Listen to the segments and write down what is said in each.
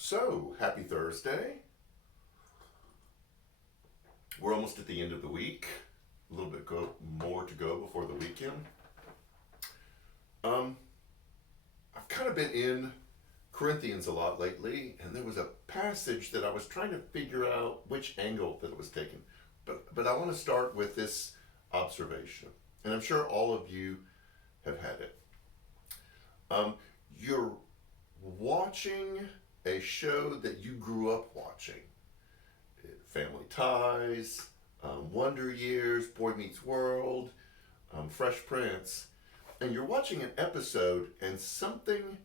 So, happy Thursday. We're almost at the end of the week. A little bit more to go before the weekend. Um, I've kind of been in Corinthians a lot lately, and there was a passage that I was trying to figure out which angle that it was taken. But I want to start with this observation, and I'm sure all of you have had it. You're watching a show that you grew up watching. Family Ties, Wonder Years, Boy Meets World, Fresh Prince, and you're watching an episode and something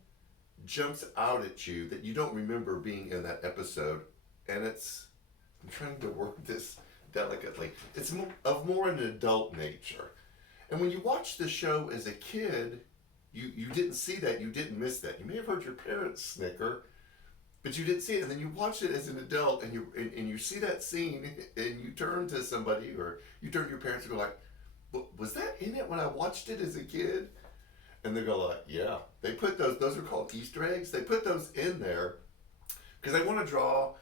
jumps out at you that you don't remember being in that episode, and I'm trying to word this delicately, it's of more an adult nature. And when you watch the show as a kid, you didn't see that, you didn't miss that. You may have heard your parents snicker, but you didn't see it, and then you watch it as an adult, and you see that scene, and you turn to somebody, or you turn to your parents and go like, "Was that in it when I watched it as a kid?" And they go like, "Yeah." They put those are called Easter eggs. They put those in there because they want to draw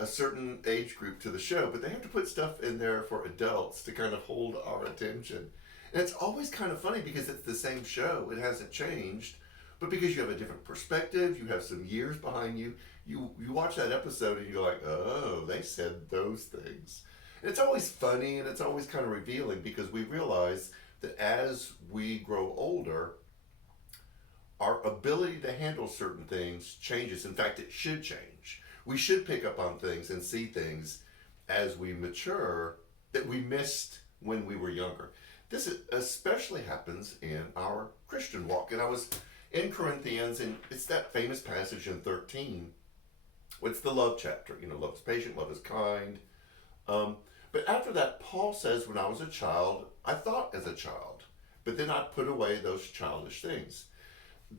a certain age group to the show, but they have to put stuff in there for adults to kind of hold our attention. And it's always kind of funny because it's the same show. It hasn't changed. But because you have a different perspective, you have some years behind you, you watch that episode and you're like, oh, they said those things. And it's always funny and it's always kind of revealing because we realize that as we grow older, our ability to handle certain things changes. In fact, it should change. We should pick up on things and see things as we mature that we missed when we were younger. This especially happens in our Christian walk. And I was in Corinthians, and it's that famous passage in 13. It's the love chapter. Love is patient, love is kind. But after that, Paul says, when I was a child, I thought as a child, but then I put away those childish things.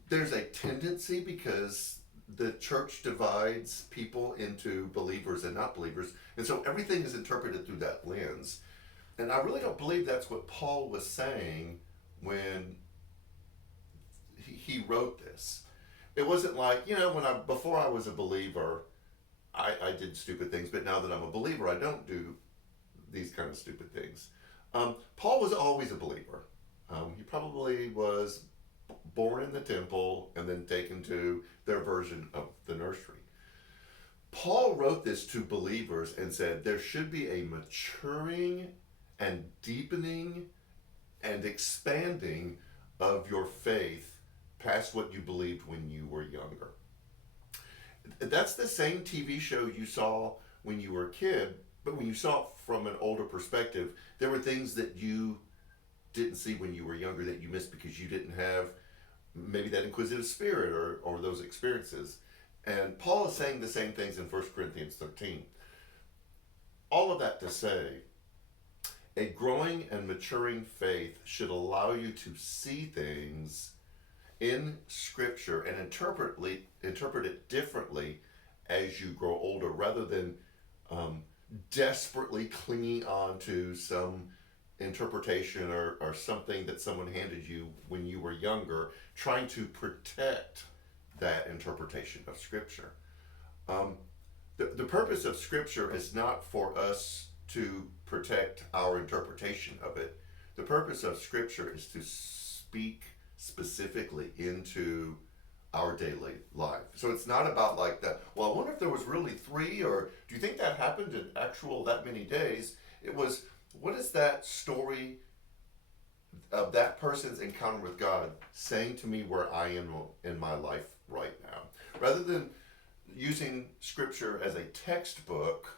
There's a tendency because the church divides people into believers and not believers, and so everything is interpreted through that lens. And I really don't believe that's what Paul was saying when he wrote this. It wasn't like, before I was a believer, I did stupid things, but now that I'm a believer, I don't do these kind of stupid things. Paul was always a believer. He probably was born in the temple and then taken to their version of the nursery. Paul wrote this to believers and said there should be a maturing and deepening and expanding of your faith past what you believed when you were younger. That's the same TV show you saw when you were a kid, but when you saw it from an older perspective, there were things that you didn't see when you were younger that you missed because you didn't have maybe that inquisitive spirit or those experiences. And Paul is saying the same things in 1 Corinthians 13. All of that to say, a growing and maturing faith should allow you to see things in Scripture and interpret it differently as you grow older, rather than desperately clinging on to some interpretation or something that someone handed you when you were younger, trying to protect that interpretation of Scripture. The purpose of Scripture is not for us to protect our interpretation of it. The purpose of Scripture is to speak specifically into our daily life. So it's not about like that, well, I wonder if there was really 3, or do you think that happened in actual that many days? It was, what is that story of that person's encounter with God saying to me where I am in my life right now? Rather than using Scripture as a textbook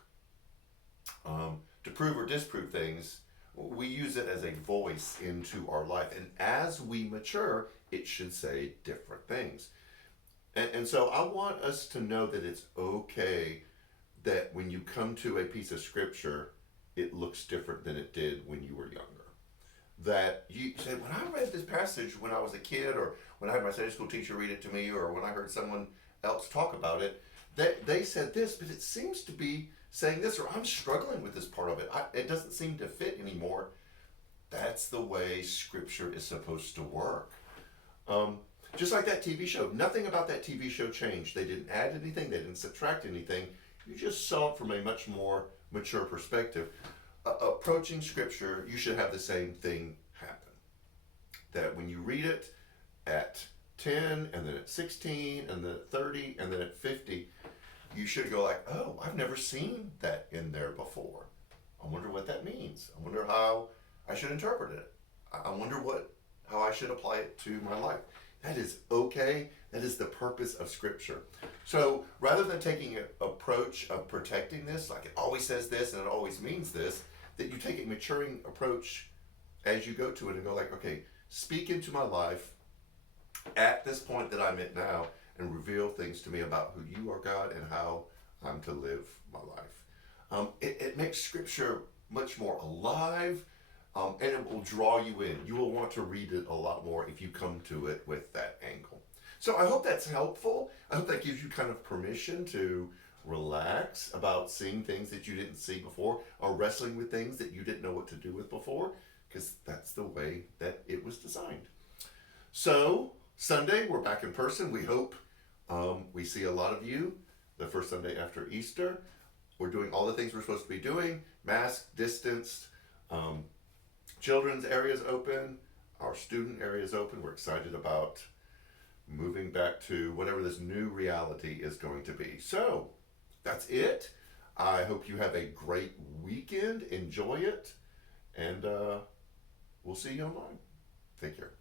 to prove or disprove things, we use it as a voice into our life. And as we mature, it should say different things. And so I want us to know that it's okay that when you come to a piece of Scripture, it looks different than it did when you were younger. That you say, when I read this passage when I was a kid, or when I had my Sunday school teacher read it to me, or when I heard someone else talk about it, they said this, but it seems to be saying this, or I'm struggling with this part of it. It doesn't seem to fit anymore. That's the way Scripture is supposed to work. Just like that TV show. Nothing about that TV show changed. They didn't add anything, they didn't subtract anything. You just saw it from a much more mature perspective. Approaching Scripture, you should have the same thing happen. That when you read it at 10, and then at 16, and then at 30, and then at 50, you should go like, oh, I've never seen that in there before. I wonder what that means. I wonder how I should interpret it. I wonder how I should apply it to my life. That is okay. That is the purpose of Scripture. So rather than taking an approach of protecting this, like it always says this and it always means this, that you take a maturing approach as you go to it and go like, okay, speak into my life at this point that I'm at now and reveal things to me about who you are, God, and how I'm to live my life. It makes Scripture much more alive, and it will draw you in. You will want to read it a lot more if you come to it with that angle. So I hope that's helpful. I hope that gives you kind of permission to relax about seeing things that you didn't see before, or wrestling with things that you didn't know what to do with before, because that's the way that it was designed. So Sunday, we're back in person. We hope we see a lot of you the first Sunday after Easter. We're doing all the things we're supposed to be doing: mask, distanced, children's areas open, our student areas open. We're excited about moving back to whatever this new reality is going to be. So that's it. I hope you have a great weekend. Enjoy it, and we'll see you online. Take care.